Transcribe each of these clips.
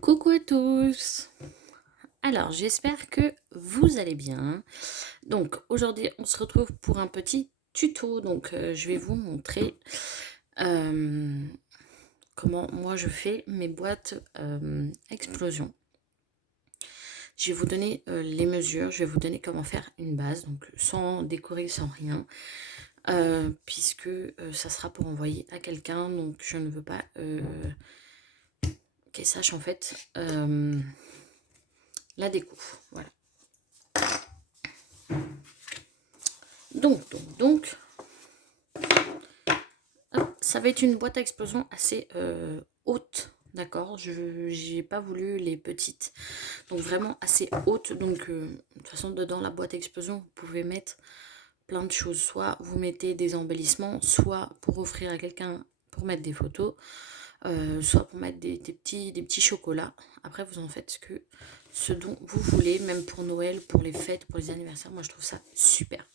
Coucou à tous. Alors, j'espère que vous allez bien. Donc, aujourd'hui, on se retrouve pour un petit tuto. Donc, je vais vous montrer euh, comment moi je fais mes boîtes explosion. Je vais vous donner les mesures, je vais vous donner comment faire une base, donc sans décorer, sans rien, puisque ça sera pour envoyer à quelqu'un. Donc, je ne veux pas qu'elle sache en fait la déco. Voilà. Donc, ça va être une boîte à explosion assez haute, d'accord. Je n'ai pas voulu les petites, donc vraiment assez haute. Donc, de toute façon, dedans la boîte à explosion, vous pouvez mettre plein de choses. Soit vous mettez des embellissements, soit pour offrir à quelqu'un pour mettre des photos, soit pour mettre des petits chocolats. Après, vous en faites ce dont vous voulez, même pour Noël, pour les fêtes, pour les anniversaires. Moi, je trouve ça super.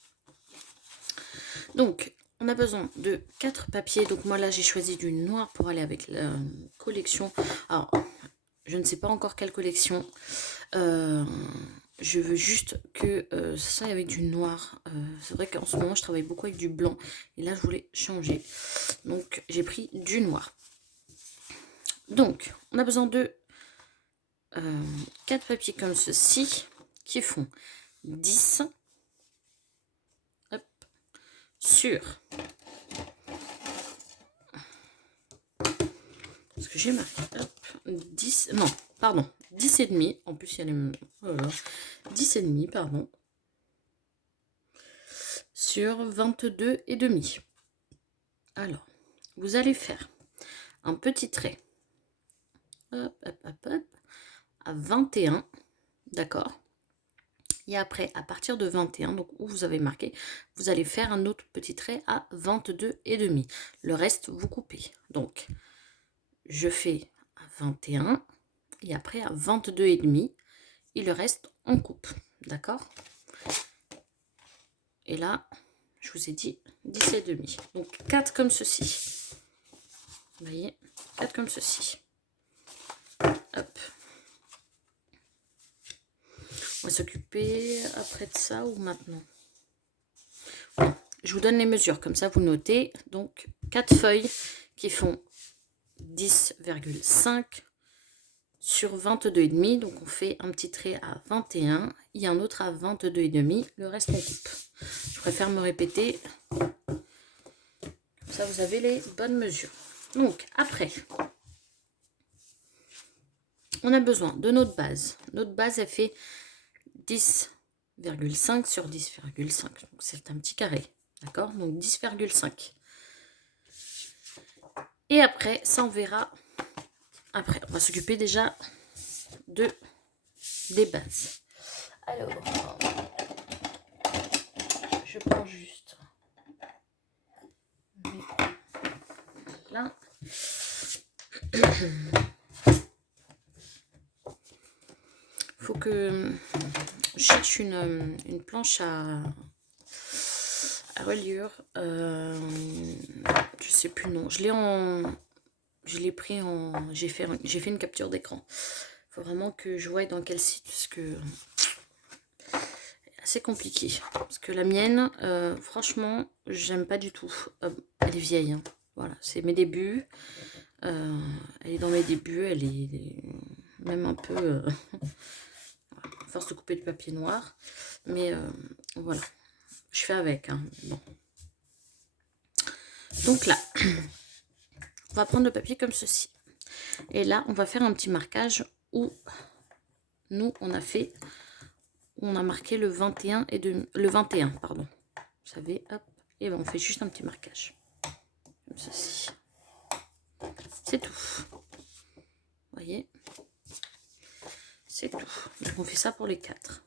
Donc, on a besoin de 4 papiers. Donc, moi, là, j'ai choisi du noir pour aller avec la collection. Alors, je ne sais pas encore quelle collection. Je veux juste que ça soit avec du noir. C'est vrai qu'en ce moment, je travaille beaucoup avec du blanc. Et là, je voulais changer. Donc, j'ai pris du noir. Donc, on a besoin de 4 papiers comme ceci qui font 10 hop, sur... Parce que j'ai marqué, hop, 10, non, pardon, 10 et demi, en plus il y a les, voilà, 10 et demi, pardon, sur 22 et demi. Alors, vous allez faire un petit trait, hop, hop, hop, hop, à 21, d'accord. Et après, à partir de 21, donc où vous avez marqué, vous allez faire un autre petit trait à 22 et demi. Le reste, vous coupez. Donc, je fais à 21 et après à 22 et demi. Et le reste, on coupe. D'accord? Et là, je vous ai dit 10 et demi. Donc 4 comme ceci. Vous voyez? 4 comme ceci. Hop. On va s'occuper après de ça ou maintenant? Bon, je vous donne les mesures, comme ça vous notez. Donc 4 feuilles qui font 10,5 sur 22,5. Donc on fait un petit trait à 21 et un autre à 22,5. Le reste on coupe. Je préfère me répéter. Comme ça vous avez les bonnes mesures. Donc après, on a besoin de notre base. Notre base, elle fait 10,5 sur 10,5. Donc c'est un petit carré. D'accord? Donc 10,5. Et après, ça on verra. Après, on va s'occuper déjà des bases. Alors, je prends juste. Là. Faut que je cherche une planche à reliure. Je sais plus le nom. Je l'ai pris en. J'ai fait une capture d'écran. Faut vraiment que je voie dans quel site parce que c'est assez compliqué. Parce que la mienne, franchement, j'aime pas du tout. Elle est vieille. Hein. Voilà, c'est mes débuts. Elle est dans mes débuts. Elle est même un peu. Force de couper du papier noir. Mais voilà. Je fais avec. Hein. Bon. Donc là, on va prendre le papier comme ceci. Et là, on va faire un petit marquage où nous, on a marqué le 21 et le 21, pardon. Vous savez, hop, et ben on fait juste un petit marquage. Comme ceci. C'est tout. Vous voyez? C'est tout. Donc on fait ça pour les 4.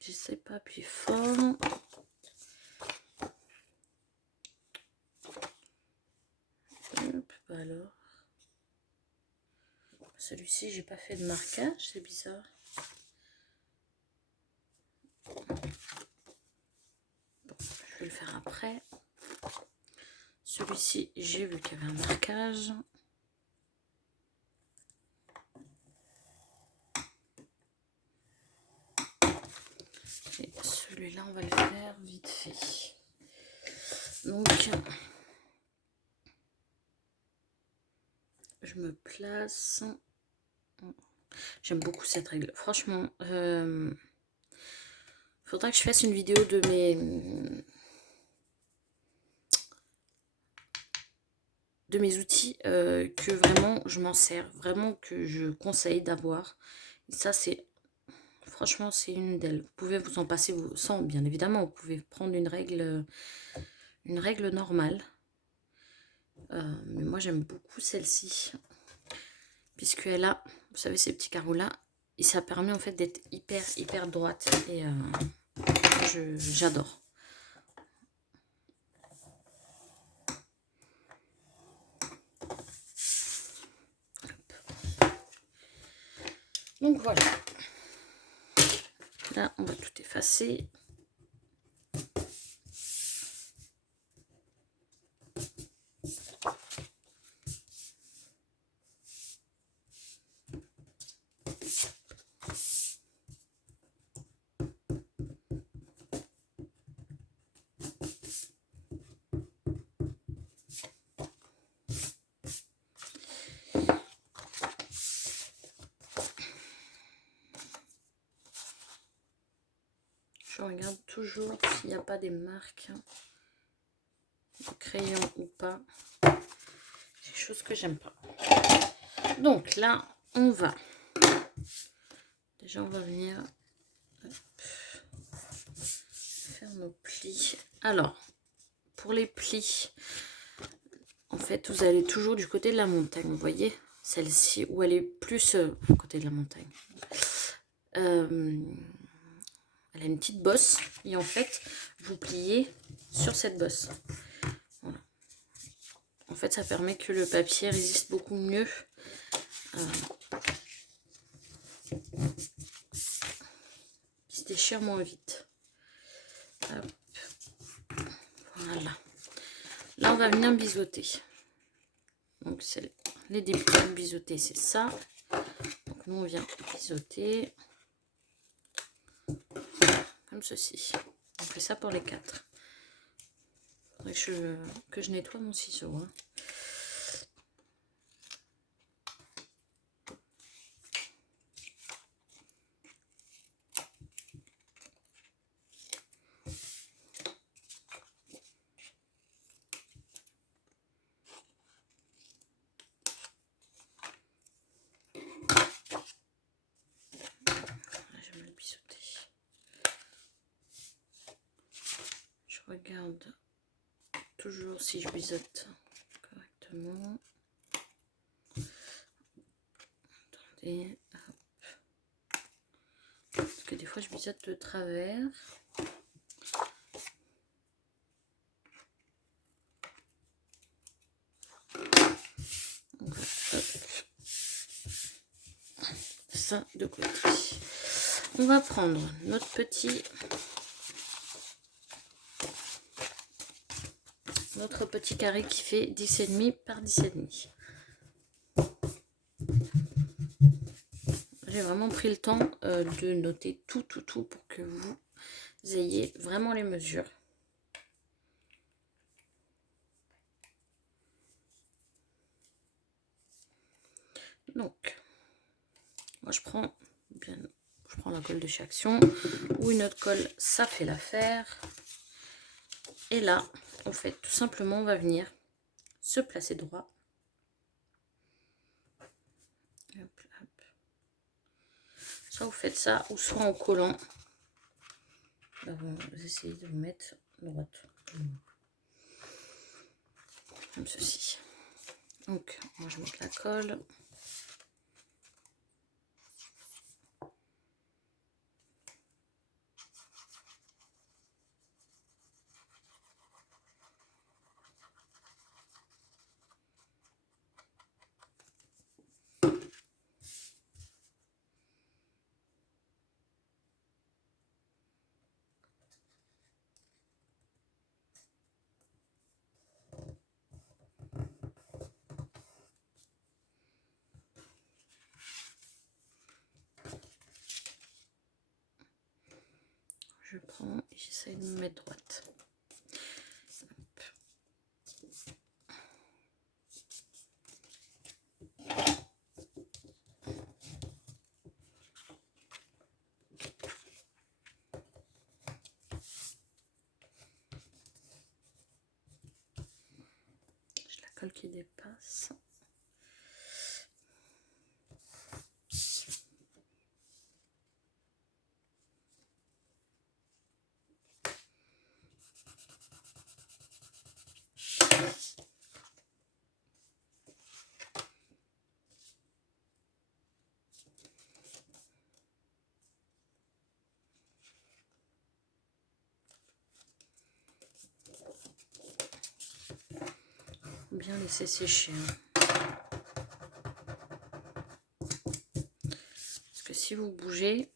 J'essaie pas appuyer fort. Hop, alors. Celui-ci, j'ai pas fait de marquage, c'est bizarre. Bon, je vais le faire après. Celui-ci, j'ai vu qu'il y avait un marquage. Et celui-là, on va le faire vite fait. Donc, je me place. J'aime beaucoup cette règle. Franchement, faudra que je fasse une vidéo de mes outils que vraiment je m'en sers, vraiment que je conseille d'avoir. Ça, c'est franchement, c'est une d'elles. Vous pouvez vous en passer sans, bien évidemment. Vous pouvez prendre une règle normale. Mais moi, j'aime beaucoup celle-ci. Puisqu'elle a, vous savez, ces petits carreaux-là. Et ça permet en fait d'être hyper droite. Et j'adore. Donc voilà. Là, on va tout effacer. Je regarde toujours s'il n'y a pas des marques de crayon ou pas. C'est des choses que j'aime pas. Donc là, on va. Déjà, on va venir faire nos plis. Alors, pour les plis, en fait, vous allez toujours du côté de la montagne. Vous voyez, celle-ci, où elle est plus du côté de la montagne. Elle a une petite bosse et en fait vous pliez sur cette bosse. Voilà. En fait ça permet que le papier résiste beaucoup mieux qui se déchire moins vite. Hop. Voilà, là on va venir biseauter. Donc c'est les débuts de biseauter, c'est ça. Donc nous on vient biseauter comme ceci. On fait ça pour les 4. Faudrait que je nettoie mon ciseau, hein. Je vais le biseauter. Je regarde toujours si je biseaute correctement. Attendez, hop. Parce que des fois je biseaute de travers. Donc, hop. Ça de côté. On va prendre notre petit carré qui fait 10,5 par 10,5. J'ai vraiment pris le temps de noter tout pour que vous ayez vraiment les mesures. Donc, moi je prends la colle de chez Action ou une autre colle, ça fait l'affaire. Et là, en fait, tout simplement, on va venir se placer droit. Hop, hop. Soit vous faites ça, ou soit en collant. Là, vous essayez de vous mettre droite. Comme ceci. Donc, moi je mets la colle. je prends et j'essaye de me mettre droite. Hop. J'ai la colle qui dépasse. Bien laisser sécher. Parce que si vous bougez,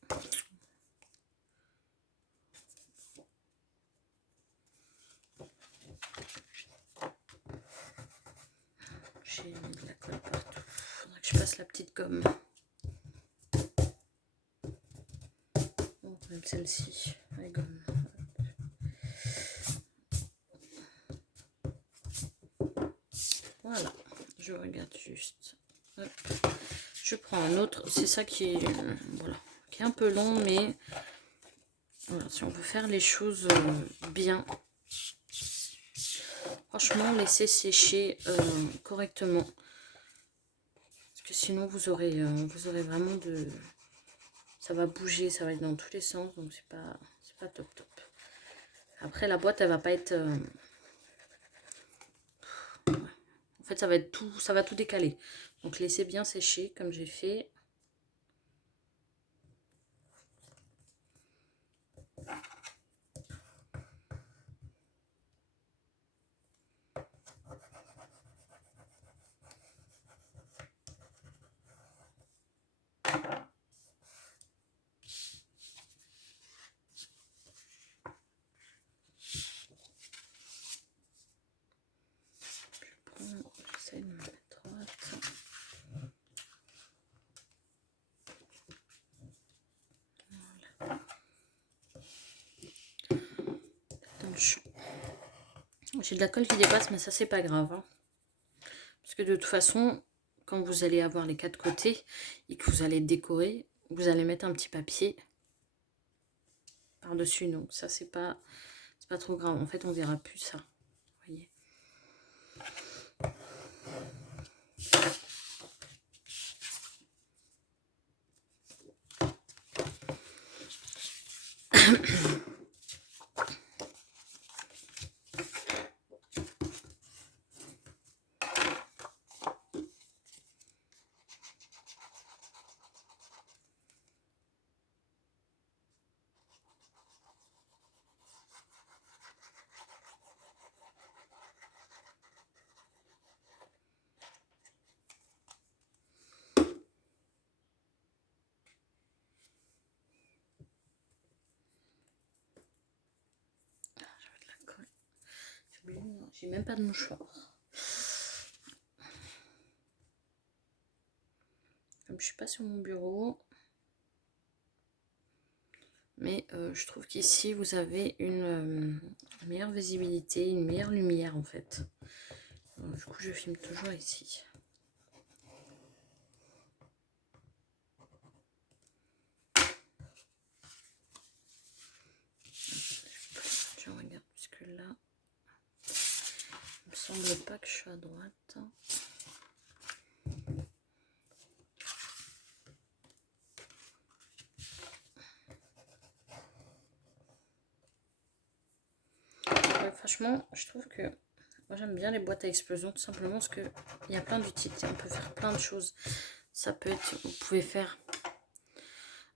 j'ai mis de la colle partout. Faudrait que je passe la petite gomme. Bon, même celle-ci, la gomme. Voilà, je regarde juste. Hop. Je prends un autre, c'est ça qui est, voilà, qui est un peu long, mais voilà, si on veut faire les choses bien, franchement, laissez sécher correctement. Parce que sinon, vous aurez vraiment de... Ça va bouger, ça va être dans tous les sens, donc c'est pas top top. Après, la boîte, elle va pas être... En fait, ça va tout décaler. Donc, laissez bien sécher, comme j'ai fait. J'essaie de me mettre droite. Voilà. Dans le champ. J'ai de la colle qui dépasse, mais ça, c'est pas grave. Hein. Parce que de toute façon, quand vous allez avoir les quatre côtés et que vous allez décorer, vous allez mettre un petit papier par-dessus. Donc ça, c'est pas trop grave. En fait, on verra plus ça. Vous voyez. J'ai même pas de mouchoir. Comme je suis pas sur mon bureau. Mais je trouve qu'ici, vous avez une meilleure visibilité, une meilleure lumière en fait. Du coup, je filme toujours ici. Je regarde puisque là, il me semble pas que je suis à droite. Ouais, franchement, je trouve que moi j'aime bien les boîtes à explosion tout simplement parce que il y a plein d'utilité. On peut faire plein de choses. Ça peut être, vous pouvez faire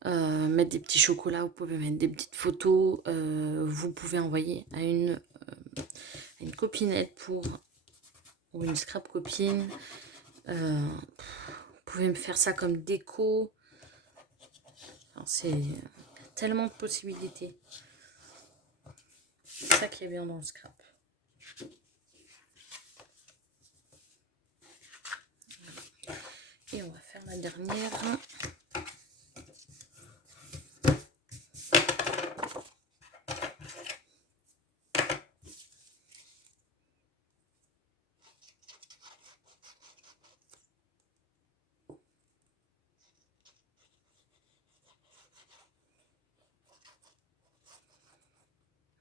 mettre des petits chocolats, vous pouvez mettre des petites photos, vous pouvez envoyer à une copinette ou une scrap copine. Vous pouvez me faire ça comme déco. C'est tellement de possibilités. C'est ça qui est bien dans le scrap. Et on va faire la dernière.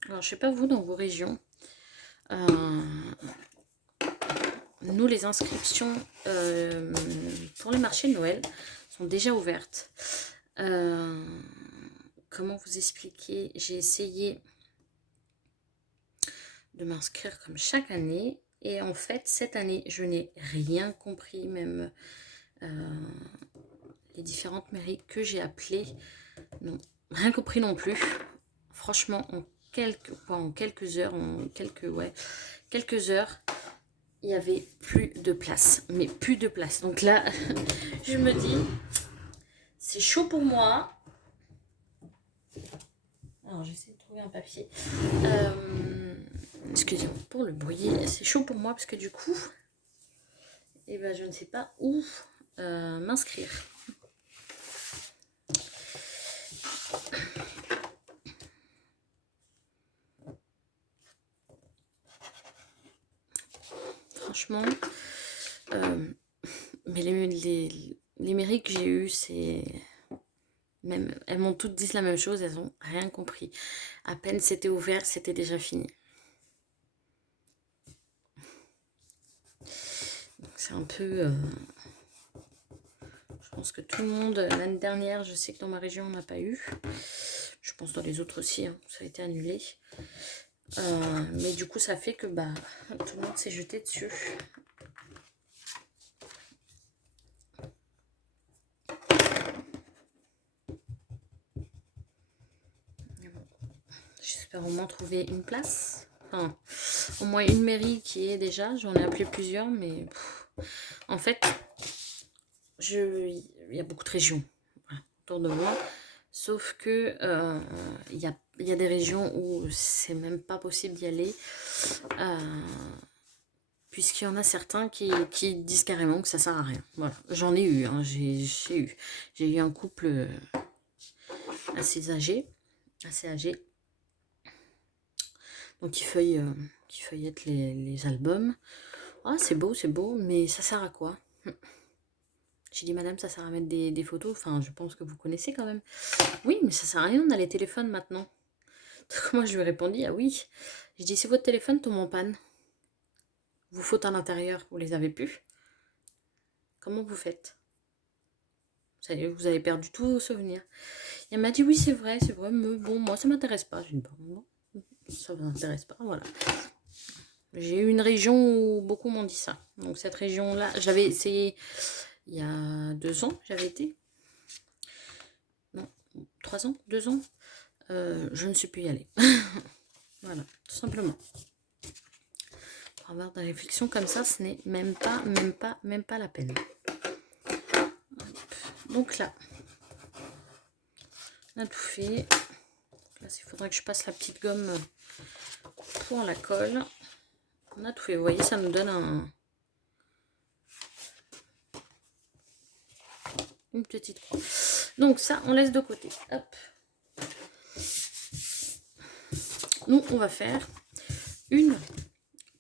Alors, je sais pas vous, dans vos régions. Nous, les inscriptions pour les marchés de Noël sont déjà ouvertes. Comment vous expliquer? J'ai essayé de m'inscrire comme chaque année. Et en fait, cette année, je n'ai rien compris, même les différentes mairies que j'ai appelées n'ont rien compris non plus. Franchement, en quelques heures, quelques heures, il n'y avait plus de place. Mais plus de place. Donc là, je me dis, c'est chaud pour moi. Alors, j'essaie de trouver un papier. Excusez-moi pour le bruit. C'est chaud pour moi parce que du coup, eh ben, je ne sais pas où m'inscrire. Franchement, mais les mairies que j'ai eues, c'est... Même, elles m'ont toutes dit la même chose, elles n'ont rien compris. À peine c'était ouvert, c'était déjà fini. C'est un peu... je pense que tout le monde, l'année dernière, je sais que dans ma région, on n'a pas eu. Je pense dans les autres aussi, hein, ça a été annulé. Mais du coup, ça fait que bah, tout le monde s'est jeté dessus. J'espère au moins trouver une place. Enfin, au moins une mairie qui est déjà. J'en ai appelé plusieurs, mais en fait, il y a beaucoup de régions autour de moi. Sauf que il y a des régions où c'est même pas possible d'y aller. Puisqu'il y en a certains qui disent carrément que ça sert à rien. Voilà, j'en ai eu, hein, j'ai eu un couple assez âgé, donc qui feuillette les albums. Ah, c'est beau, mais ça sert à quoi? J'ai dit, madame, ça sert à mettre des photos. Enfin, je pense que vous connaissez quand même. Oui, mais ça sert à rien, on a les téléphones maintenant. Donc moi, je lui ai répondu, ah oui. J'ai dit, si votre téléphone tombe en panne, vos photos à l'intérieur, vous les avez plus. Comment vous faites? Ça y est, vous avez perdu tous vos souvenirs. Et elle m'a dit, oui, c'est vrai, mais bon, moi, ça m'intéresse pas. J'ai dit, bon, ça ne m'intéresse pas, voilà. J'ai eu une région où beaucoup m'ont dit ça. Donc cette région-là, j'avais essayé il y a 2 ans, j'avais été. Non, 3 ans, 2 ans. Je ne suis plus y aller. Voilà, tout simplement. Pour avoir des réflexions comme ça, ce n'est même pas la peine. Donc là, on a tout fait. Là, il faudrait que je passe la petite gomme pour la colle. On a tout fait. Vous voyez, ça nous donne une petite croix. Donc ça, on laisse de côté. Hop. Nous, on va faire une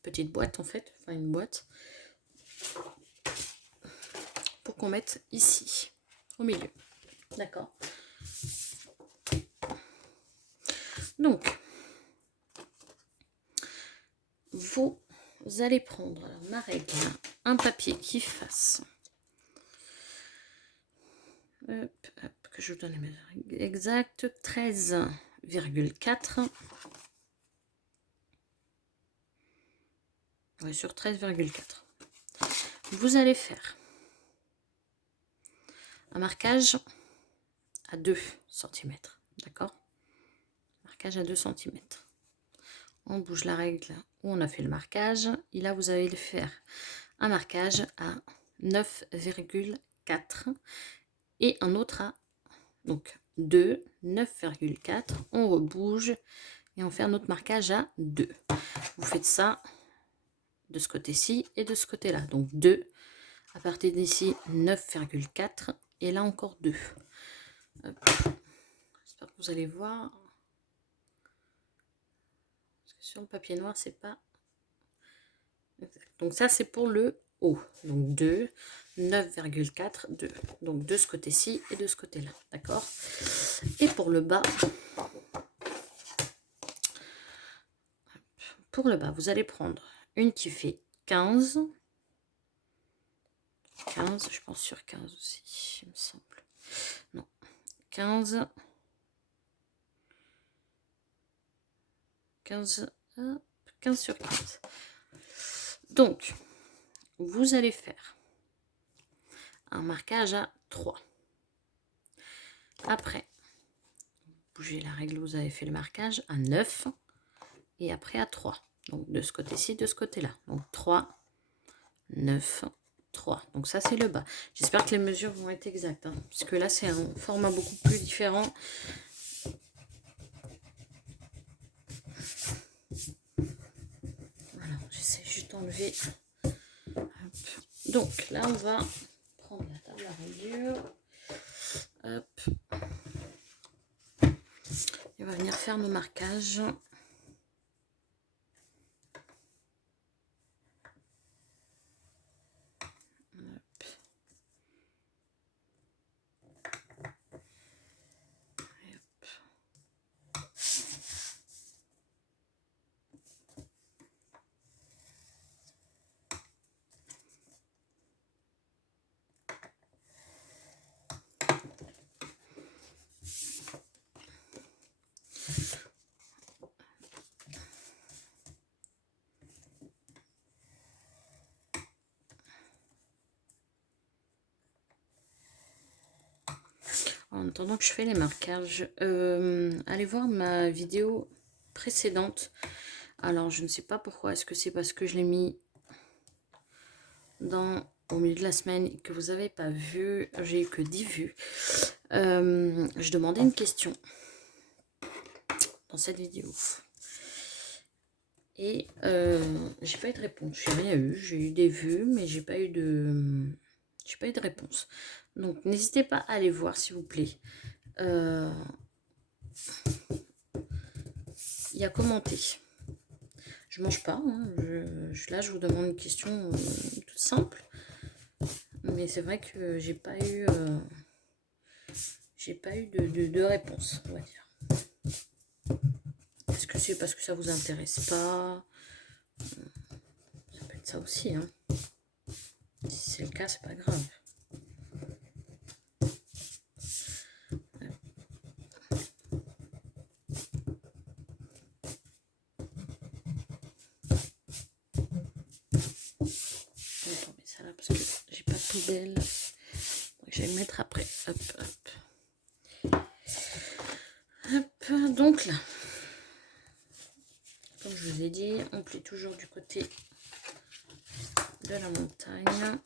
petite boîte en fait, enfin une boîte, pour qu'on mette ici, au milieu. D'accord. Donc, vous allez prendre, alors ma règle, un papier qui fasse, hop, que je vous donne les mesures exactes, 13,4. Ouais, sur 13,4. Vous allez faire un marquage à 2 cm. D'accord? Marquage à 2 cm. On bouge la règle où on a fait le marquage. Et là, vous allez faire un marquage à 9,4 et un autre à donc 2, 9,4. On rebouge et on fait un autre marquage à 2. Vous faites ça de ce côté-ci et de ce côté-là. Donc 2, à partir d'ici 9,4 et là encore 2. J'espère que vous allez voir. Parce que sur le papier noir, c'est pas exact. Donc ça, c'est pour le haut. Donc 2, 9,4, 2. Donc de ce côté-ci et de ce côté-là. D'accord? Et pour le bas, pour le bas, vous allez prendre une qui fait 15. 15, je pense sur 15 aussi, il me semble. Non, 15. 15, 15 sur 15. Donc, vous allez faire un marquage à 3. Après, bougez la règle, vous avez fait le marquage à 9 et après à 3. Donc, de ce côté-ci, de ce côté-là. Donc, 3, 9, 3. Donc, ça, c'est le bas. J'espère que les mesures vont être exactes, hein, puisque là, c'est un format beaucoup plus différent. Voilà, j'essaie juste d'enlever. Donc, là, on va prendre la table à reliure. Hop. Et on va venir faire nos marquages. En attendant que je fais les marquages, allez voir ma vidéo précédente. Alors, je ne sais pas pourquoi. Est-ce que c'est parce que je l'ai mis au milieu de la semaine et que vous n'avez pas vu? J'ai eu que 10 vues. Je demandais une question dans cette vidéo. Et j'ai pas eu de réponse. J'ai rien eu. J'ai eu des vues, mais j'ai pas eu de réponse. Donc, n'hésitez pas à aller voir, s'il vous plaît. Il y a commenté. Je mange pas. Hein. Là, je vous demande une question toute simple. Mais c'est vrai que j'ai pas eu de réponse, on va dire. Est-ce que c'est parce que ça vous intéresse pas? Ça peut être ça aussi. Hein. Si c'est le cas, c'est pas grave. Je vais tomber ça là parce que j'ai pas de poubelle. Donc je vais le mettre après. Hop, hop. Hop, donc là, comme je vous ai dit, on plie toujours du côté de la montagne.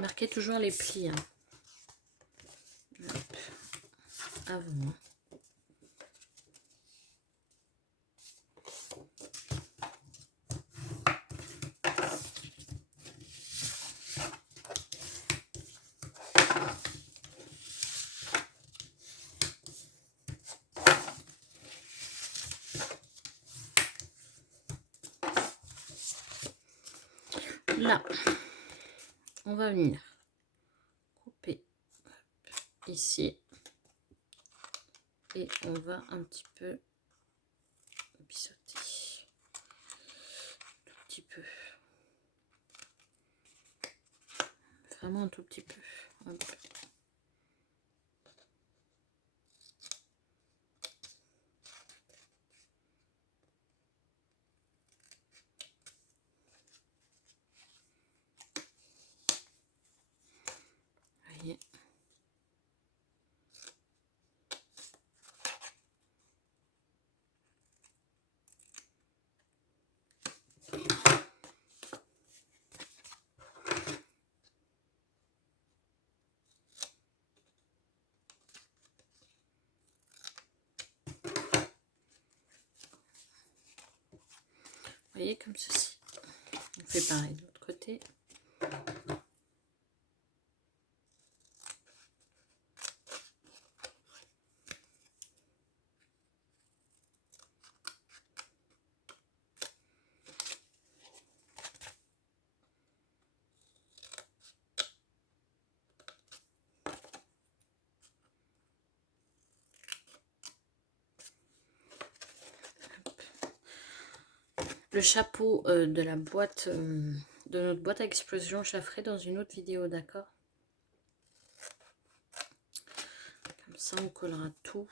Marquez toujours les plis. Hein. Hop. Avant. Là, on va venir couper ici et on va un petit peu pissoter, tout petit peu, vraiment un tout petit peu. Hop. Voyez. Voyez, comme ceci. On fait pareil de l'autre côté. Le chapeau de la boîte, de notre boîte à explosion, je la ferai dans une autre vidéo, d'accord? Comme ça, on collera tout.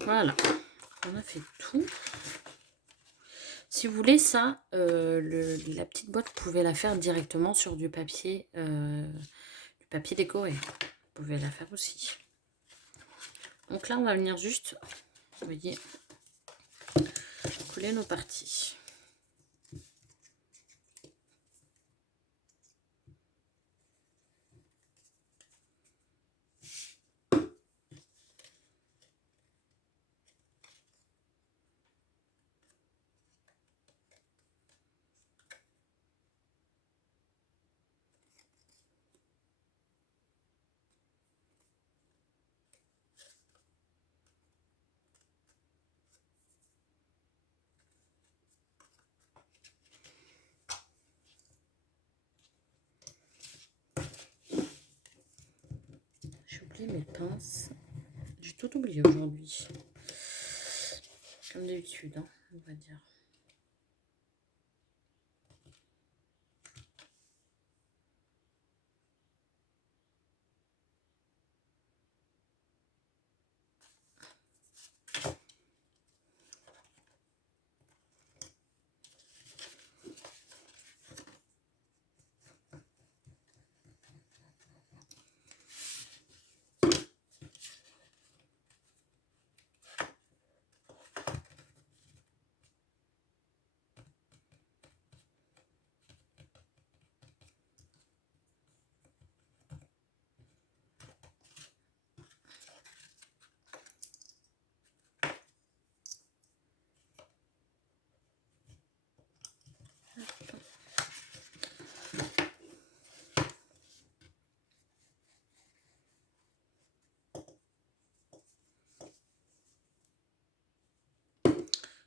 Voilà, on a fait tout. Si vous voulez ça, la petite boîte, vous pouvez la faire directement sur du papier décoré. Vous pouvez la faire aussi. Donc là, on va venir juste, vous voyez, coller nos parties. J'ai oublié mes pinces. J'ai tout oublié aujourd'hui. Comme d'habitude, hein, on va dire.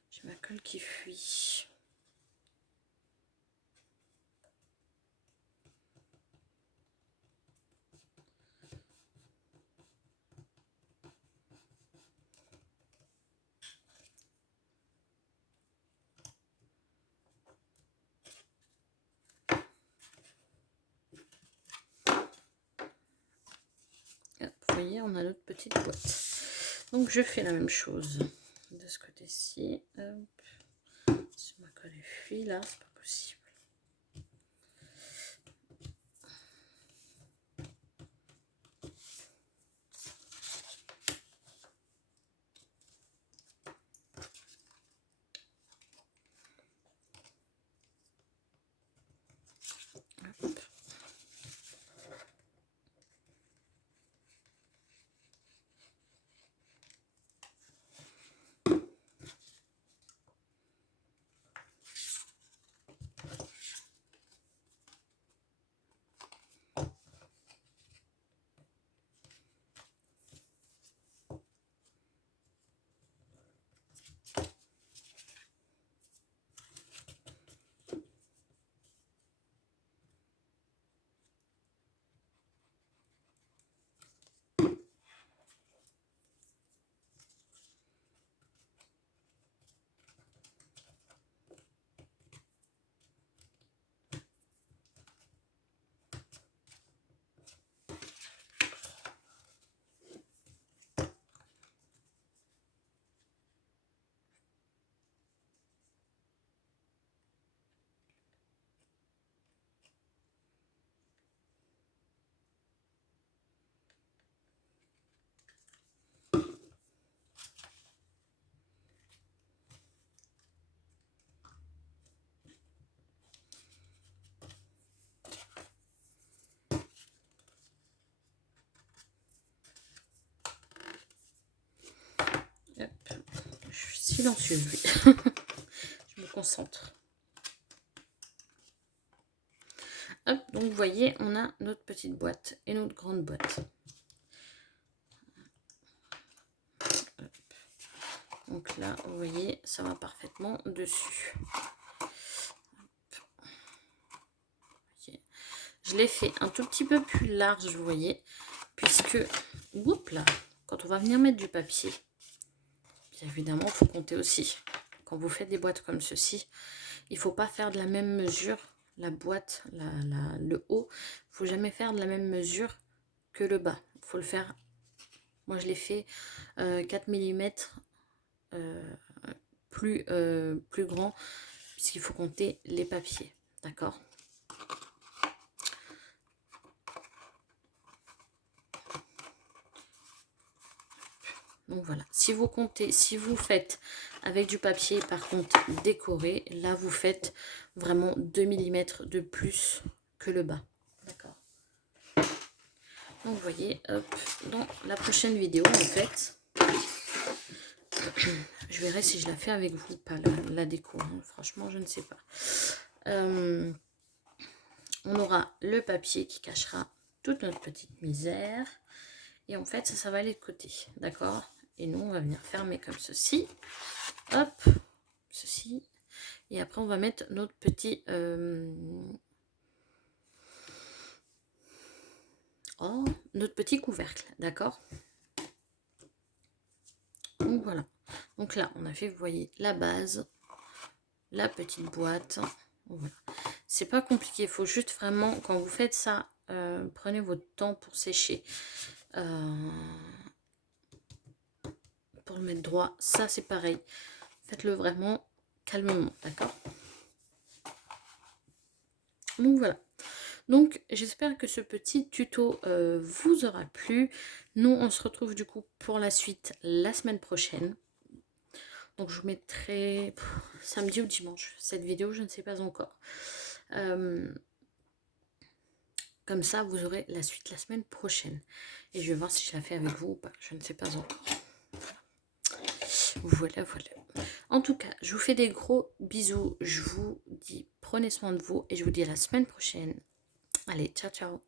J'ai ma colle qui fuit. Hop, vous voyez, on a notre petite boîte. Donc je fais la même chose de ce côté-ci. Si ma colle est fuit là, c'est pas possible. Hop. Hop. Je suis silencieuse, oui. Je me concentre. Hop, donc vous voyez, on a notre petite boîte et notre grande boîte. Hop. Donc là, vous voyez, ça va parfaitement dessus. Je l'ai fait un tout petit peu plus large, vous voyez, puisque, oups là, quand on va venir mettre du papier, bien évidemment, il faut compter aussi. Quand vous faites des boîtes comme ceci, il ne faut pas faire de la même mesure, la boîte, le haut, il ne faut jamais faire de la même mesure que le bas. Il faut le faire, moi je l'ai fait 4 mm plus grand, puisqu'il faut compter les papiers, d'accord ? Donc voilà, si vous comptez, si vous faites avec du papier par contre décoré, là vous faites vraiment 2 mm de plus que le bas. D'accord. Donc vous voyez, hop, dans la prochaine vidéo en fait, je verrai si je la fais avec vous, pas la déco, hein. Franchement je ne sais pas. On aura le papier qui cachera toute notre petite misère. Et en fait, ça va aller de côté, d'accord? Et nous, on va venir fermer comme ceci. Hop, ceci. Et après, on va mettre notre petit... notre petit couvercle, d'accord? Donc voilà. Donc là, on a fait, vous voyez, la base, la petite boîte. Voilà. C'est pas compliqué, il faut juste vraiment, quand vous faites ça, prenez votre temps pour sécher. Pour le mettre droit, ça c'est pareil. Faites-le vraiment calmement, d'accord? Donc voilà. Donc j'espère que ce petit tuto vous aura plu. Nous on se retrouve du coup pour la suite la semaine prochaine. Donc je vous mettrai samedi ou dimanche cette vidéo, je ne sais pas encore. Comme ça vous aurez la suite la semaine prochaine. Et je vais voir si je la fais avec vous ou pas, je ne sais pas encore. Voilà, voilà. En tout cas, je vous fais des gros bisous. Je vous dis prenez soin de vous et je vous dis à la semaine prochaine. Allez, ciao, ciao.